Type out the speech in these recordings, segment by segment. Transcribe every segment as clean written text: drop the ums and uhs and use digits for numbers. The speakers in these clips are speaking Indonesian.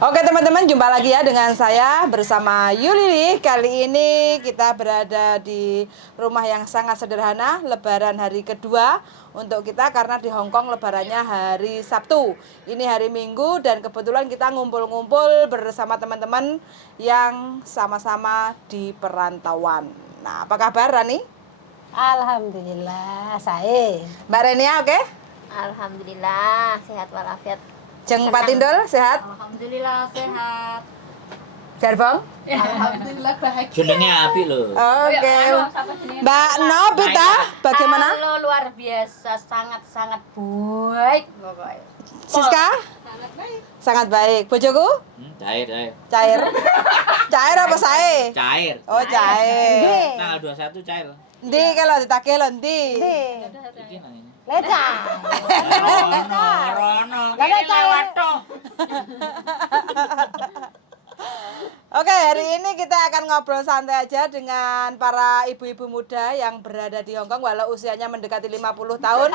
Oke teman-teman, jumpa lagi ya dengan saya bersama Yuli. Kali ini kita berada di rumah yang sangat sederhana, lebaran hari kedua untuk kita karena di Hong Kong lebarannya hari Sabtu. Ini hari Minggu dan kebetulan kita ngumpul-ngumpul bersama teman-teman yang sama-sama di perantauan. Nah, apa kabar Rani? Alhamdulillah, saya. Mbak Renia oke? Alhamdulillah sehat walafiat. Jeng Pak Tindol sehat? Alhamdulillah sehat. Gerbong? Alhamdulillah bahagia. Jenenge apik lho. Oke. Mbak Nobita bagaimana? Halo, luar biasa, sangat-sangat baik pokoknya. Siska? Sangat baik. Bojoku? Cair. Cair. Cair apa sae? Cair. Oh, cair. Tanggal 21 cair. Ndi kalau ditagih lho ndi? Iki nang ini. Leca. Rono. Ada Kene lewat toh. Oke, hari ini kita akan ngobrol santai aja dengan para ibu-ibu muda yang berada di Hong Kong walau usianya mendekati 50 tahun.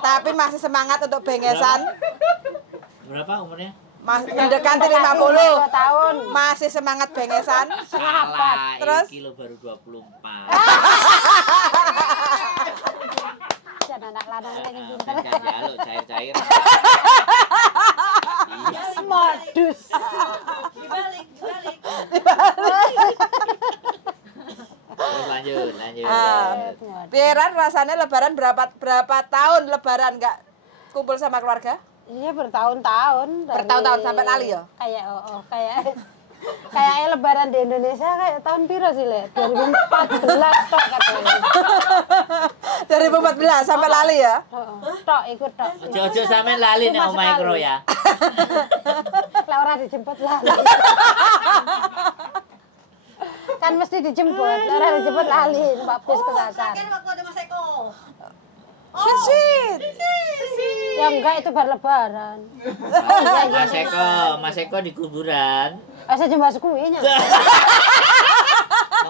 Tapi masih semangat untuk bengesan. Berapa umurnya? Mendekati 50 tahun. masih semangat bengesan. Salah. Terus? Iki lho baru 24. Jangan anak lanangnya yang Ben gak njaluk cair-cair. modus. Dibalik. Terus lanjut. Pieran rasanya lebaran berapa tahun lebaran nggak kumpul sama keluarga? Iya bertahun-tahun. Bertahun-tahun sampai lali ya? Kayak lebaran di Indonesia kayak tahun piro sih, Le? 2014 tok katanya. 2014 sampai lali ya? Tok ikut tok. Ojo-ojo sampean lali nek omahe kro ya. Lah ora dijemput lali. Kan mesti dijemput, ora dijemput lali, Mbak Pus kesasar. Waktu ada Mas Eko. Shit. Ya enggak itu bar lebaran. Mas Eko di kuburan. Asa jembas kuwi nya.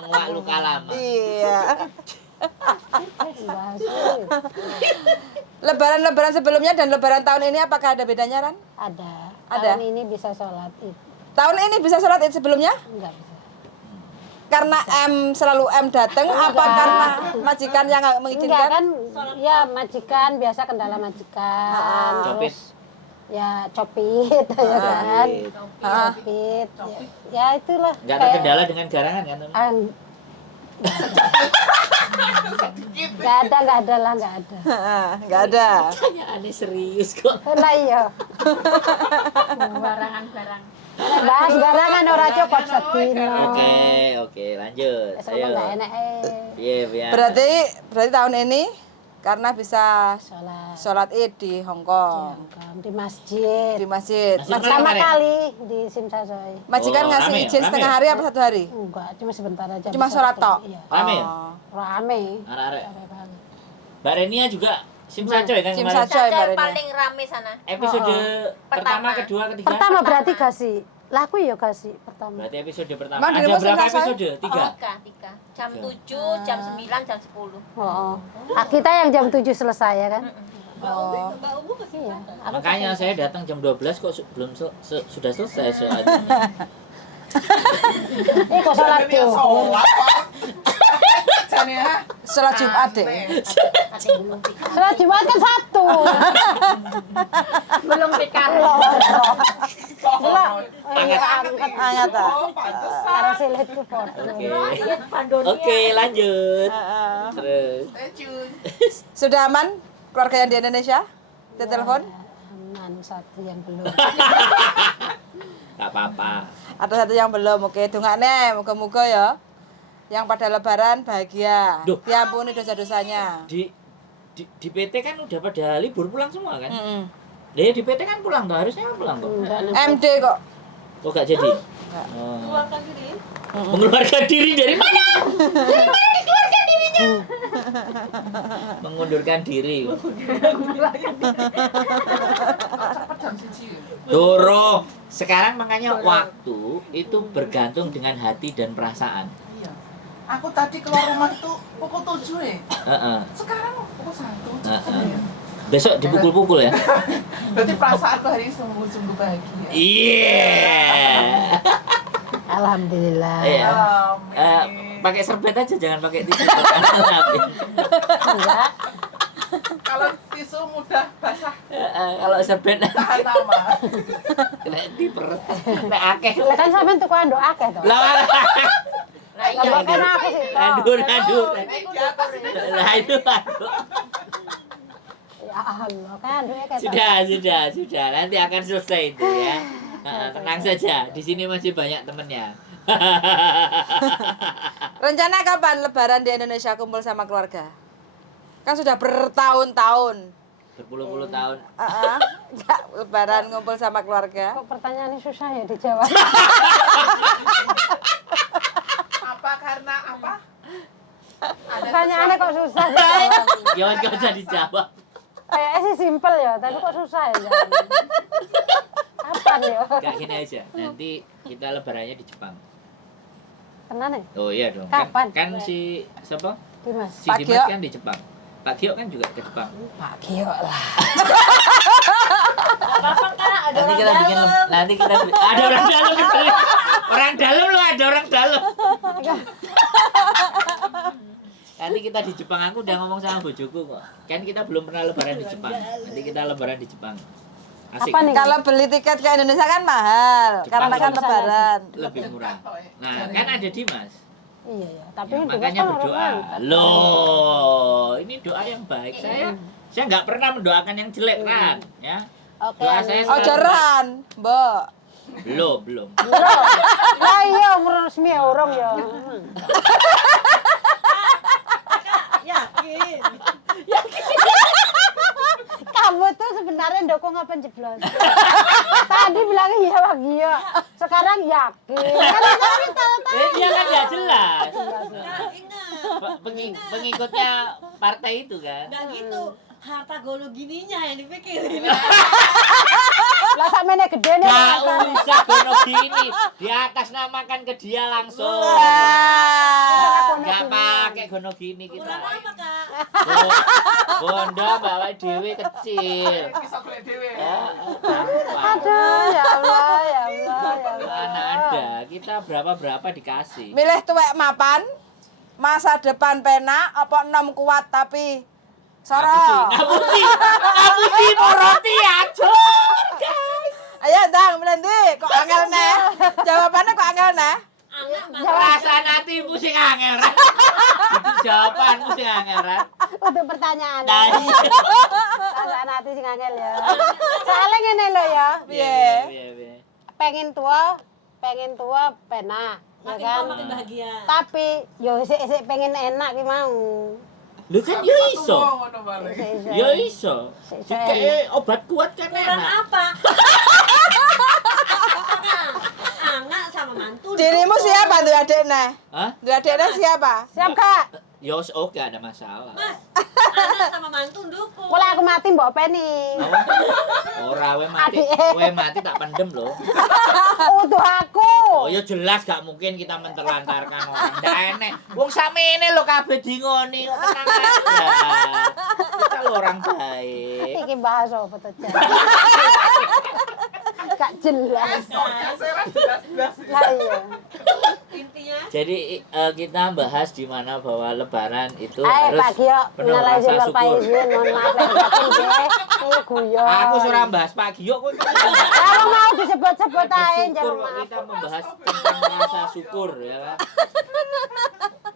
Menguak luka lama. Iya. Jembas. Lebaran-lebaran sebelumnya dan lebaran tahun ini apakah ada bedanya, Ran? Ada. Ada? Tahun ini bisa sholat Id. Tahun ini bisa sholat Id sebelumnya? Enggak bisa. Karena selalu datang apa karena majikan yang nggak Enggak mengizinkan? kan ya majikan biasa kendala majikan. Copis. Ya copit ya kan. Ah. Copit. Ya itulah. Enggak terkendala dengan garangan kan? Enggak ada lah, enggak ada. Nggak ada. Pertanyaannya serius kok. Lah iya. Barangan-barang. Bahas garangan ora cukup sedino. Oke, lanjut. Wis enggak enak Iya, biar. Berarti tahun ini karena bisa sholat sholat Id di Hong Kong, di masjid. di masjid. Masjid Pertama kemarin? kali di Simsasoi. Majikan Oh, ngasih rame ya? izin Rame setengah ya? hari apa 1 hari? Enggak, cuma sebentar aja. Cuma bisa sholat pulang. tok? Iya. Rame ya? Oh. Rame. Arek-arek. Rame banget. Mbak Renia juga Simsacoy kan Sim kemarin? Sacoy, Mbak Caca Renia. paling rame sana. Episode pertama, Pertama. kedua, ketiga. Pertama berarti kasih. Laku ya kasih pertama. Berarti episode pertama. Emang Ada dirimu berapa Simsacoy? episode? 3. 3. Jam 7, jam 9, jam 10. Oh. Kita yang jam 7 selesai ya kan? Oh. Iya. Makanya saya datang jam 12 kok belum sudah selesai soalnya. Kok sholat tuh? Sholat Jumat deh. Sholat Jumat kan satu. Belum PKR. Hangat ah. Karena silet ku foto. Oke, lanjut. Terus. Sudah aman keluarga yang di Indonesia? Ada telepon? Aman satu yang belum. Gak apa-apa. Ada satu yang belum. Oke, dongakne moga-moga ya. Yang pada lebaran bahagia. Duh. Diampuni dosa-dosanya. Di PT kan udah pada libur pulang semua kan? Mm-mm. Ya di PT kan pulang tuh, harusnya kan pulang tuh. MD kok. Kok gak jadi? Oh. Mengeluarkan diri dari mana? Dari mana dikeluarkan dirinya? Mengundurkan diri. Doro. Sekarang makanya waktu itu bergantung dengan hati dan perasaan. Iya. Aku tadi keluar rumah itu pukul 7 ya. Heeh. Sekarang pukul 1. Heeh. Besok dipukul-pukul ya. Berarti perasaanku hari ini sungguh-sungguh bahagia. Iya. Alhamdulillah. Iya. Amin. Pakai serbet aja, jangan pakai tisu. Enggak. Kalau tisu mudah basah, Kalau serbet tahan lama. kena di perut. Nek akeh. Lah kan sampean tuku anduk akeh to. Lah. Lah Lah iya. kan aku sih. Aduh. Ini di atas ini. Lah itu aduh. Ya Allah, kan anduknya kayak Sudah. Nanti akan selesai itu ya. Tenang saja. Di sini masih banyak temennya. Rencana kapan lebaran di Indonesia kumpul sama keluarga? Kan sudah bertahun-tahun. Berpuluh-puluh tahun. Enggak lebaran ngumpul sama keluarga. kok pertanyaan ini susah ya dijawab. Apa karena apa? Ada Pertanyaannya kok susah dijawab. Ya nggak usah dijawab. Kayaknya sih simpel ya, tapi kok susah ya jawabnya. Kapan ya? Kayak gini aja. Nanti kita lebarannya di Jepang. Tenan ya? Oh iya dong. Kapan? Kan si siapa? Dimas. Si Pak Dimas Gio. kan di Jepang. Pak Gio kan juga ke Jepang. Pak Gio lah. Apa Kak? Ada Nanti orang kita bikin dalam. nanti kita ada orang dalam gitu. Orang dalam loh, ada orang dalam. Nanti kita di Jepang, aku udah ngomong sama bojoku kok. Kan kita belum pernah lebaran di Jepang. Nanti kita lebaran di Jepang. Asik. Apa nih? Kalau beli tiket ke Indonesia kan mahal, Jepang karena kan lebih- lebaran. Lebih murah. Nah, kan ada Dimas. Iya ya, tapi Ya, yang Dimas makanya kan orang berdoa. mantap. Loh, ini doa yang baik. Saya nggak pernah mendoakan yang jelek kan, ya. Oke. Doa saya Oh, selalu- joran, Mbok. Belum. Lah iya umur resmi ya urung ya. Yakin. Kamu tuh sebenarnya dukung apa jeblos? Tadi bilang iya Pak Gio, sekarang yakin. Kan tapi tahu-tahu. Dia kan nggak jelas. Kak, ingat. Pengikutnya partai itu kan. Enggak gitu. Harta gono gininya yang dipikirin. Lah sampeyan gede nih. Gak usah gono gini, di atas namakan ke dia langsung. Gak pakai gono gini kita. Kurang apa Kak? Bondo bawa dewi kecil. bisa boleh dewe. Aduh, ya Allah, ya Allah, ya Allah. Mana ada, kita berapa dikasih. Milih tuwek mapan, masa depan pena, apa enom kuat tapi soro. Ngapusi mau roti acur, guys. Ayo ndang, Mendi, kok angel neh? Jawabannya kok angel neh? Anak Perasaan hati pusing angel. Jawaban pusing angel. Untuk pertanyaan. Nah, Perasaan hati sing angel ya. Soalnya ngene lho ya. iya. Pengen tua pena, ya makin kan? tua makin bahagia. Tapi yo isik pengen enak ki mau. Lu kan yo iso. Ngono balik. Isik-isik. Yo iso. Kayak obat kuat kan Kurang enak. apa? Anak sama mantu. Dirimu siapa tuh adik neh? Hah? Tuh adik neh siapa? Siap, Kak? Yo oke ada masalah. Mas, anak sama mantu dukung. Mulai aku mati mbok peni. Ora we mati. Adike. We mati tak pendem loh. Untuk aku. Oh ya jelas gak mungkin kita menterlantarkan orang. Ndak enek. Wong sakmene lho kabeh dingoni kok tenang aja. Kita lho orang baik. Iki bahas apa to, Cak? Gak jelas. Jelas-jelas. Lah iya. Intinya Jadi kita bahas di mana bahwa lebaran itu Ayo harus Pak Gio, penuh minal aizin rasa wal syukur. faizin, mohon maaf lahir batin nggih. Iki guyon. Aku suruh bahas Pak Gio kok Kalau mau disebut-sebut aja bersyukur jangan kok maaf. kita membahas tentang rasa syukur ya kan.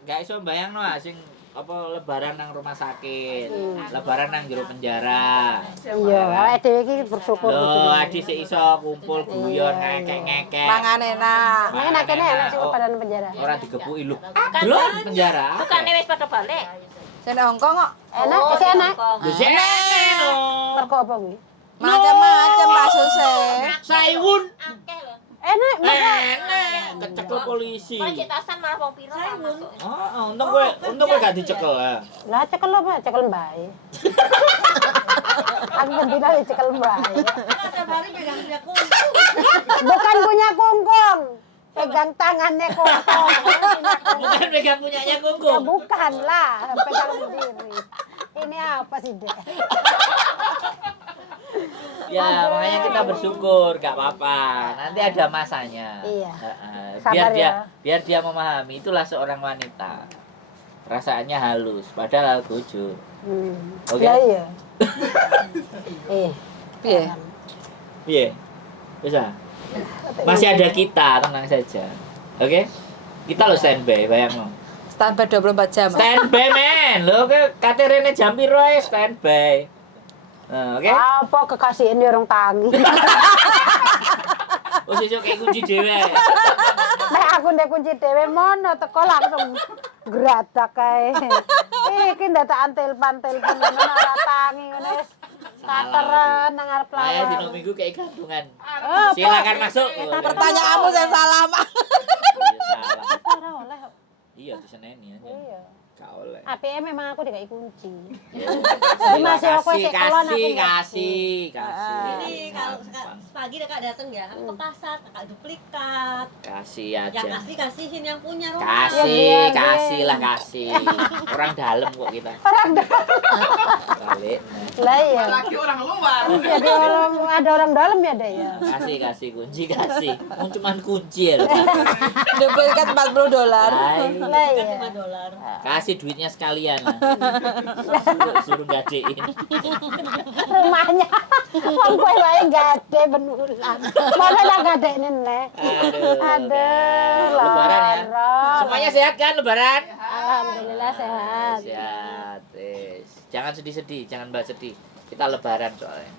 Gak iso bayangno sing apa lebaran nang rumah sakit, lebaran nang jero penjara. Iya, awake dhewe iki bersyukur. Loh, adi sik iso kumpul guyon ngekek-ngekek. Mangan enak. Nah, enak kene enak sing kebadan penjara. Ora digepuki lho. Belum penjara. bukannya wis pada balik. Sing nang Hongkong kok Enak, wis enak. Lho sik enak lho. Mergo apa kuwi? macam-macam kasusnya. Saiwun. Akeh lho. Enak, masa Enak, kecekel polisi. Kok cetasan malah wong piro masuk. Oh, untung gue gak dicekel ya. lah cekel apa? Cekel mbae. Aku bendina cekel mbae. Setiap hari pegang dia Bukan punya kungkung. Pegang tangannya kungkung. Bukan pegang punyanya Ya Kungkung. bukan lah, pegang sendiri. Ini apa sih, Dek? Ya, makanya kita bersyukur, gak apa-apa. Nanti ada masanya. Iya. Biar Sabar dia ya. biar dia memahami, itulah seorang wanita. Perasaannya halus, padahal jujur. Oke. Lah iya. Piye? Iya. Bisa. Masih ada kita, tenang saja. Oke? Kita lo standby, bayang lo. Standby 24 jam. Standby men, lo ke katerene jam piro ae standby. Nah, oke? Apa kekasihin di orang tangi. Oh sesuk kayak kunci dhewe. Nek aku ndek kunci dhewe mono teko langsung gradak kae. Iki ndadak telpon-telpon ngono ora tangi ngono wis kateran nang arep Saya lawan. dino minggu kayak gantungan. Oh, Silakan masuk. Pertanyaanmu saya salah, Mak. Iya, salah. ora oleh. Iya diseneni aja. Iya. Gak oleh. APM memang aku dikai kunci. Ini masih aku sekolah, aku ngerti. kasih. Ini kalau pagi kakak datang ya, aku ke pasar, kakak duplikat. Kasih aja. Yang asli kasihin yang punya rumah. Ya, Kasih biar, lah kasih. Orang dalam kok kita. Balik. Lah iya. Lagi orang luar. Jadi ada orang dalam ya ada ya. Kasih kunci kasih. Mau cuman kunci ya. Duplikat $40. Lah Kan iya. $5. Kasih duitnya sekalian. Suruh gadein. Rumahnya wong kowe wae gade ben ulan. Malah lah gadekne nek. Aduh. Lebaran ya. lara. Semuanya sehat kan lebaran? Alhamdulillah sehat. Sehat. Jangan sedih-sedih, jangan bahas sedih. Kita lebaran soalnya.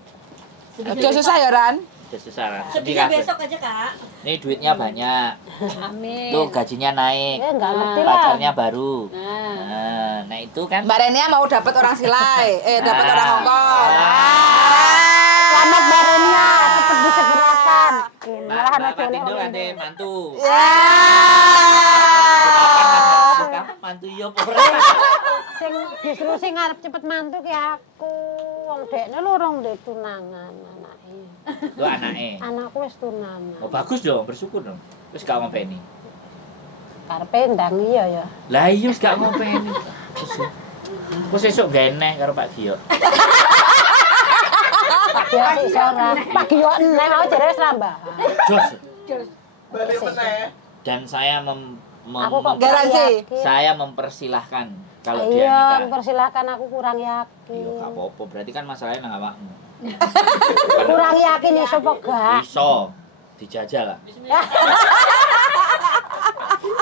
Udah susah ya, Ran? Udah susah kan? Sedih Sedihnya kabeh. besok aja kak. Nih duitnya banyak. Amin. Tuh gajinya naik. Enggak ngerti lah. Pacarnya baru. Nah itu kan. Mbak Renia mau dapat orang Silai, dapat orang Hongkong. Selamat barunya, tetap disegerakan. Malah Mbak anak Tindo ada mantu. Ya. Kamu mantu yo pore. Sing justru sing arep cepet mantu ki aku. Wong dekne lorong ndek tunangan anake. Lu anake. Anakku wis tunangan. Oh bagus dong, bersyukur dong. Terus gak ngopeni. Karepe ndang iya ya. Lah iya wis gak ngopeni. Terus esuk geneh karo Pak Gio. Pak Gio sik ora. Pak Gio enek mau jare wis rambahan. Jos. Balik meneh. Dan saya Aku kok Garansi. yakin. saya mempersilahkan kalau dia Iya, nikah. mempersilahkan aku kurang yakin. Iya, gak apa-apa. Berarti kan masalahnya nang awakmu. Kurang yakin iso apa gak? Iso dijajal lah.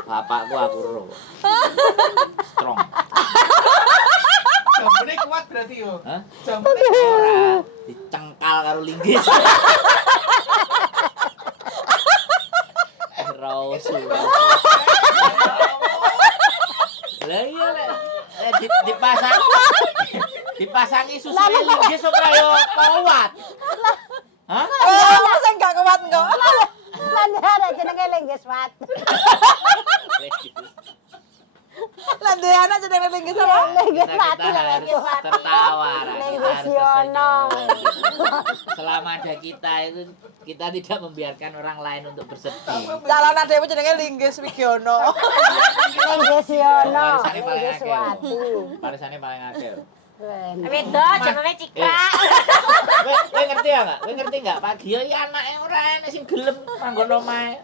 Bapakku aku ro. Strong. Jambune kuat berarti yo. Hah? Jambune Ora dicengkal karo linggis. Raus. Lah iya lek dipasangi susu linggis ora yo kuat. Hah? Aku sing gak kuat kok. Lan ada jenenge Lengges Wat. Lah dia anak jenenge linggis apa? Lengges Kita mati lah harus Lengges Wat. tertawa, Ra. Kita Lengges harus Yono. tersenyum. Selama ada kita itu kita tidak membiarkan orang lain untuk bersedih. Calon adekmu jenenge Linggis Wigiono. Lengges Yono. Warisannya paling Lengges akeh. Wati. Barisannya paling akeh. Wedo, jenenge Cika. Kowe ngerti ya enggak? Kowe ngerti enggak? Pak Gio iki anake ora enek sing gelem manggon omahe.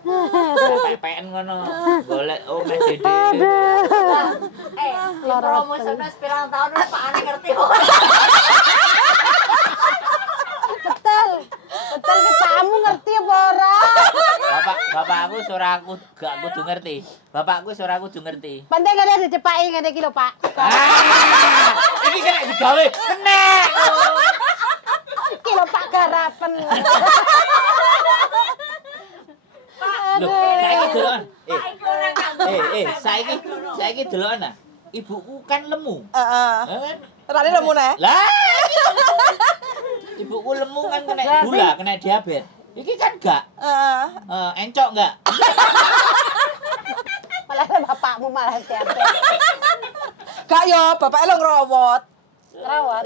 Pepen ngono. Golek omah dede. Promosional sepirang tahun lah Pak Ane ngerti kok. Betul. Betul ki kamu ngerti apa ora? Bapakku ora aku gak kudu ngerti. Bapakku ora kudu ngerti. Penting ada dicepaki ngene iki lho, Pak. Iki kena digawe. Kenek. Iki lho Pak garapen. Loh, saiki deloken. Pak iku ora kanggo. Saiki deloken ah. Ibuku kan lemu. Heeh. Kan? Rani lemu nek. Lah. Ibuku lemu kan kena gula, kena diabetes. Iki kan gak. Heeh. Encok enggak? Malah bapakmu malah diabetes. Gak yo, bapaknya lo ngerawat. Rawat.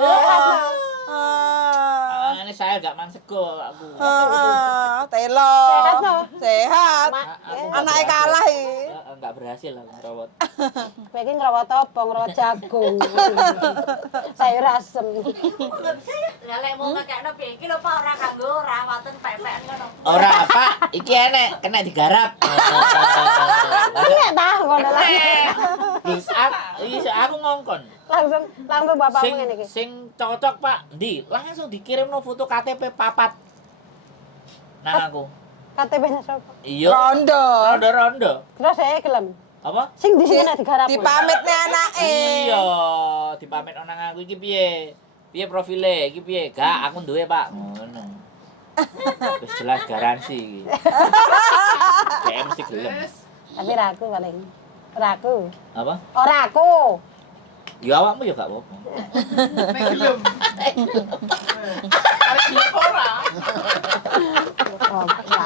Ini saya gak mansego aku. Telo. Sehat, no? Sehat. Mak, Aku gak Anaknya berasa. kalah iki. nggak berhasil aku ngerawat. Kowe iki ngrawat apa? Ngrawat jagung. Sayur asem. Lah lek mau ngekekno piye iki lho Pak ora kanggo rawatan pepek ngono. Ora, Pak, iki enek kena digarap. Nek ta ngono lah. Wis aku ngongkon. Langsung bapakmu Sing ngene iki. sing cocok, Pak. Ndi? Langsung dikirimno foto KTP papat. Nang aku. KTP-nya sapa? Iya. Rondo. Rondo. Terus saya gelem. Apa? Sing di sini nek digarap. Dipamitne anake. Iya, dipamit nang aku iki piye? Piye profile? Iki piye? Gak, aku duwe, Pak. Ngono. Wis jelas garansi iki. DM mesti gelem. Tapi raku paling. Raku. Apa? Ora aku. Ya awakmu ya gak apa-apa. Nek gelem. Arek gelem ora. Oh, ya.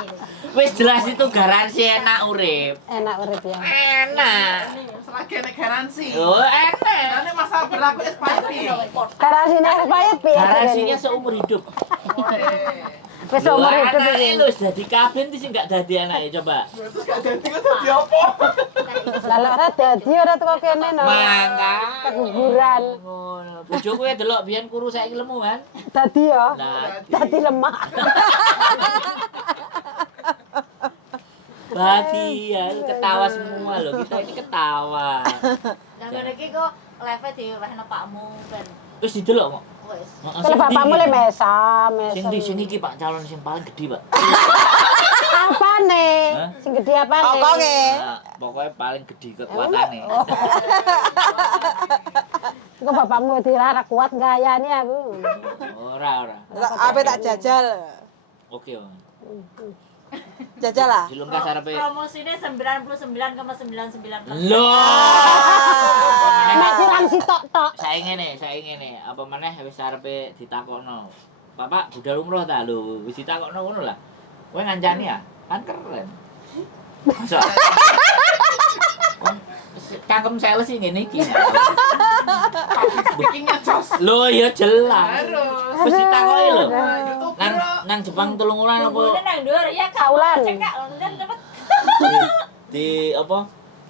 Wis jelas itu garansi enak urip. Enak urip ya. Enak. Selagi nek garansi. Oh, enak. Lah nek masalah berlaku expired piye? Garansinya expired piye? Garansinya seumur hidup. Wis umur hidup Anake iki. lu wis dadi kabin sing gak dadi anake coba. Terus gak dadi kok dadi apa? Lah ora dadi ora teko kene no. Mangga. Keguguran. Ngono. Bojoku ya delok biyen kuru saiki lemu kan. Dadi ya. Nah, Dadi lemak. bahagia, ketawa semua loh. Kita ini ketawa. Lah ngene iki kok leve diwehno pakmu ben Terus didelok kok. wis. Heeh, Kalau bapakmu le mesam, sing ndi sing iki Pak calon sing paling gede, Pak. Apa nih? Hah? Sing gede apa nih? Okonge. Nah, pokoknya paling gede kekuatannya. Kok bapakmu dirara kuat gayane aku. Ora. Apa tak jajal? Oke, Om. Jajal lah. Dilungkas arepe. Promosine 99,99%. Loh. Nek kurang sitok-tok. Saya ngene. Apa meneh wis arepe ditakokno. Bapak budal umroh ta lho, wis ditakokno ngono lah. Kowe ngancani ya? Kan keren. Masa? Cangkem sales sih ngene iki. Speakingnya jos. Lho ya jelas. Harus. Wis ditakoki lho. Nah, YouTuber. Nang Jepang 3 wulan apa Kumpulnya nang dhuwur ya Saulan. Cekak kan cepet. di apa?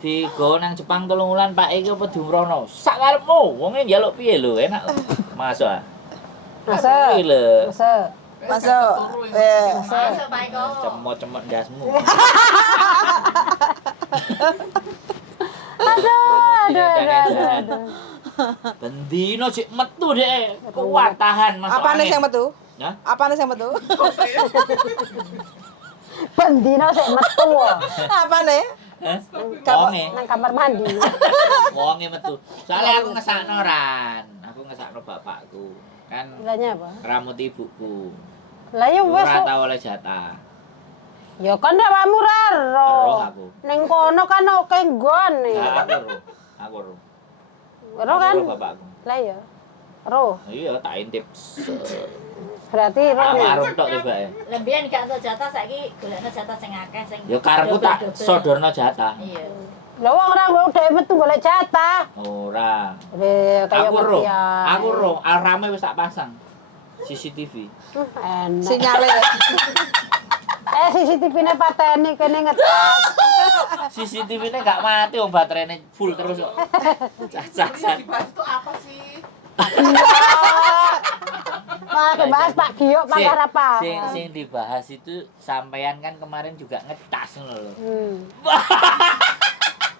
Di go nang Jepang 3 wulan Pak iki apa diumrohno. Sak karepmu, wonge njaluk piye lho, enak. Masuk ah. Masuk. Iki lho. Masuk. Masuk. Masuk Pak Eko. Cemot-cemot dasmu. Aduh. Bendino sik metu dek. Kuat tahan masuk. Apa nih angin. yang metu? Hah? Apa nih yang metu? Bendino sik metu. Apa nih? Hah? Kamu- Wonge. Nang kamar mandi. Wonge metu. Soalnya aku ngesakno ran. Aku ngesakno bapakku. Kan Bilanya apa? keramut ibuku. Lah ya wis. Ora tau oleh jatah. Ya kan awakmu raro. Roh aku. Ning kono kan oke nggone. Nah, aku roh. Ro kan? Aku roh bapakku. Lah ya. Ro. Iya, tak intip. Berarti ro nih. Arep tok tibake. Lembian gak entuk jatah saiki golekno jatah sing akeh sing. Ya karepku tak double-double. sodorno jatah. Iya. Lah wong ora udah metu golek jatah. Ora. Kaya Aku roh. ya. Aku roh. Alarmnya wis tak pasang. CCTV. Enak. Sinyale. CCTV-ne pateni kene ngetas. CCTV-nya gak mati, wong baterainya full terus kok. Yang dibahas itu apa sih? Malah kebahas Pak Gio pakar apa? Sing dibahas itu sampean kan kemarin juga ngecas ngono lho.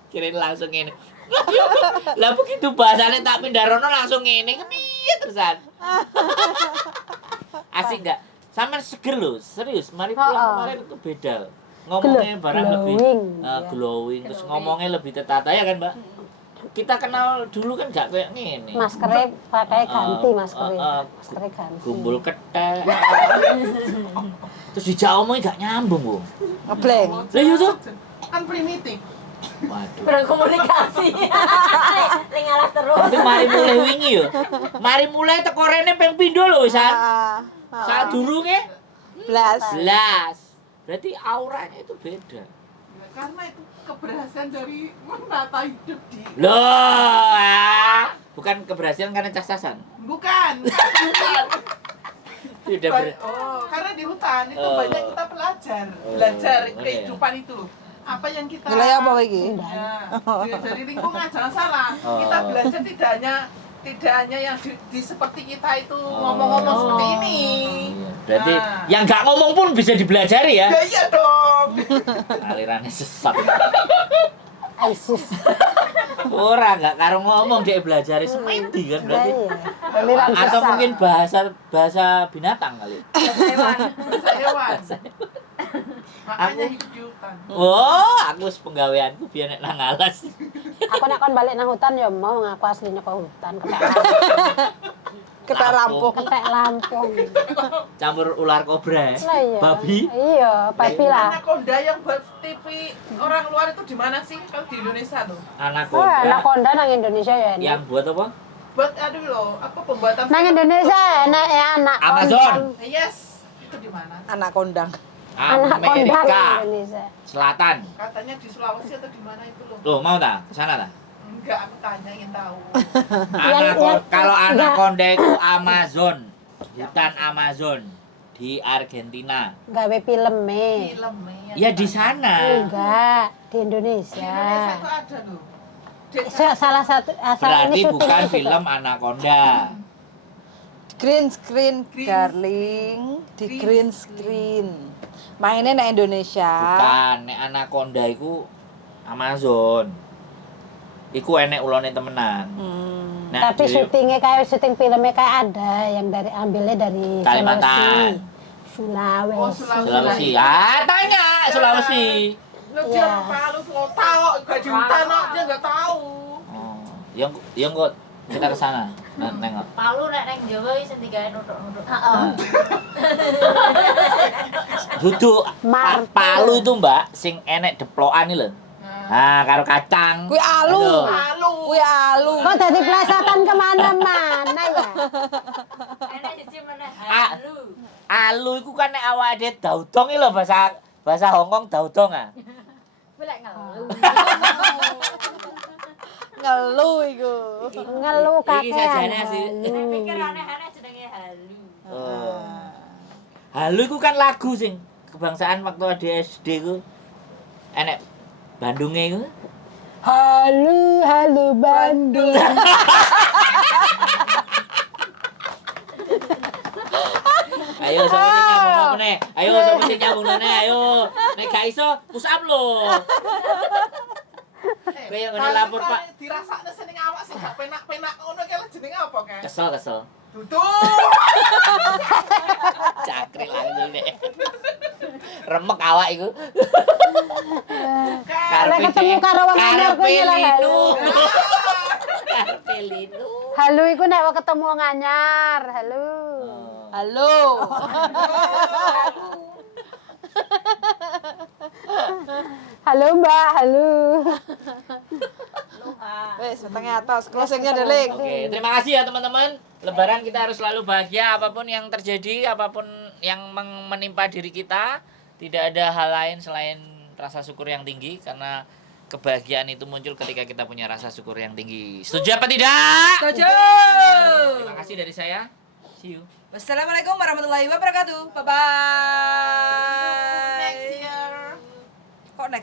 Kirain langsung ngene. Lah begitu bahasane tak pindah rono langsung ngene. Kepiye terusan? Asik enggak? Sampean seger lho, serius. Mari pulang kemarin itu beda. Ngomongnya barang lebih glowing. glowing, terus ngomongnya lebih tertata ya kan, Mbak? Kita kenal dulu kan gak kayak ngene. Maskernya pakai ganti maskernya. Maskernya ganti. Gumbul ketek. Terus dijak omongnya gak nyambung, Bu. Ngebleng. Lah iya tuh. Kan primitif. Waduh. Berkomunikasi. Ning alas terus. Tapi mari mulai wingi yo. Mari mulai teko rene ping pindho lho wisan. Saat durunge Blas. belas. Berarti auranya itu beda. Karena itu keberhasilan dari menata hidup di. Loh, bukan keberhasilan karena cas-casan. Bukan. Sudah Oh, karena di hutan itu Oh. banyak kita belajar Oh, belajar iya. kehidupan itu. apa yang kita Nilai apa iki? Ya, dari lingkungan jangan salah. Kita belajar tidak hanya yang di seperti kita itu ngomong-ngomong seperti ini. Berarti Nah. yang nggak ngomong pun bisa dipelajari ya. Ya iya dong. Alirannya sesat. ISIS. Ora nggak karo ngomong dia belajari semedi kan berarti. Iya. Aliran Atau sesat. mungkin bahasa binatang kali. Bahasa hewan. Makanya hidup di hutan. Wah, aku wis penggaweanku biar nek nang alas. Aku nek kon balik nang hutan ya mau ngaku aslinya kok hutan Ketek Lampung. ketek Lampung. Campur ular kobra. Lah iya. Babi. Iya, babi lah. Anaconda yang buat TV orang luar itu di mana sih? Kalau di Indonesia tuh. Oh, Anaconda. anaconda nang Indonesia ya. Yang buat apa? Buat aduh loh, apa pembuatan Nang Indonesia enak ya anak Amazon. Yes, itu di mana? Anak kondang. Anak kondang Amerika Indonesia. Selatan. Katanya di Sulawesi atau di mana itu loh. Loh, mau tak? Kesana tak? Enggak, aku tanya ingin tahu. Kalau anaconda itu Amazon. Hutan Amazon di Argentina. Gawe filmnya. Filmnya. Ya di sana. Enggak, di Di Indonesia. Indonesia itu ada loh. Salah satu asal Berarti ini bukan syuting film Anaconda. Green screen, darling. Di green screen. Mainnya nang Indonesia. Bukan, nek Anaconda iku Amazon. Iku enek ulone temenan. Nah, Tapi di syutingnya kayak syuting filmnya kayak ada yang dari ambilnya dari Kalimantan. Sulawesi. Oh, Sulawesi. Ah, tanya Sulawesi. Loh, dia orang Palu tuh tahu, gak di hutan kok, dia nggak tahu. Oh, yang kok kita ke sana. Nengok. Palu nek neng Jawa iso digawe nuthuk-nuthuk. Duduk Martel. Palu itu, Mbak, sing enek deplokan iki lho. Nah, karo kacang. Kuwi alu. Aduh. Palu. Kuwi alu. Kok dari pelesatan kemana-mana ya? Enek siji meneh Ah. halu. Alu iku kan nek awake dhewe daudong iki lho bahasa Hongkong daudong ah. Kuwi lek ngelu. Ngeluh iku. Ngeluh Iki kakean. sajane asli. Nek pikir aneh-aneh jenenge halu. Oh. Halu iku kan lagu sing kebangsaan waktu ada SD ku. Enek Bandunge iku. Halu, halu Bandung. Ayo sapa sing nyambung meneh? Ayo sapa sing nyambung meneh? Ayo. Nek gak iso push up lho. Kayak ngene lapor, Pak. Dirasakne seneng awak sing gak penak-penak ngono ki lho jenenge apa kae? Kesel. Duduk. Cakrik langsung nek. Remek awak iku. Nek ketemu karo wong anyar kuwi lah halu. Karpe linu. Halu iku nek wong ketemu wong anyar, halu. Halo. Halo Mbak, halo. Wes, setengah atas. Closingnya delik. Oke, terima kasih ya teman-teman. Lebaran kita harus selalu bahagia apapun yang terjadi, apapun yang menimpa diri kita. Tidak ada hal lain selain rasa syukur yang tinggi karena kebahagiaan itu muncul ketika kita punya rasa syukur yang tinggi. Setuju apa tidak? Setuju. Terima kasih dari saya. See you. Wassalamualaikum warahmatullahi wabarakatuh. Bye bye. Next year. Kok next?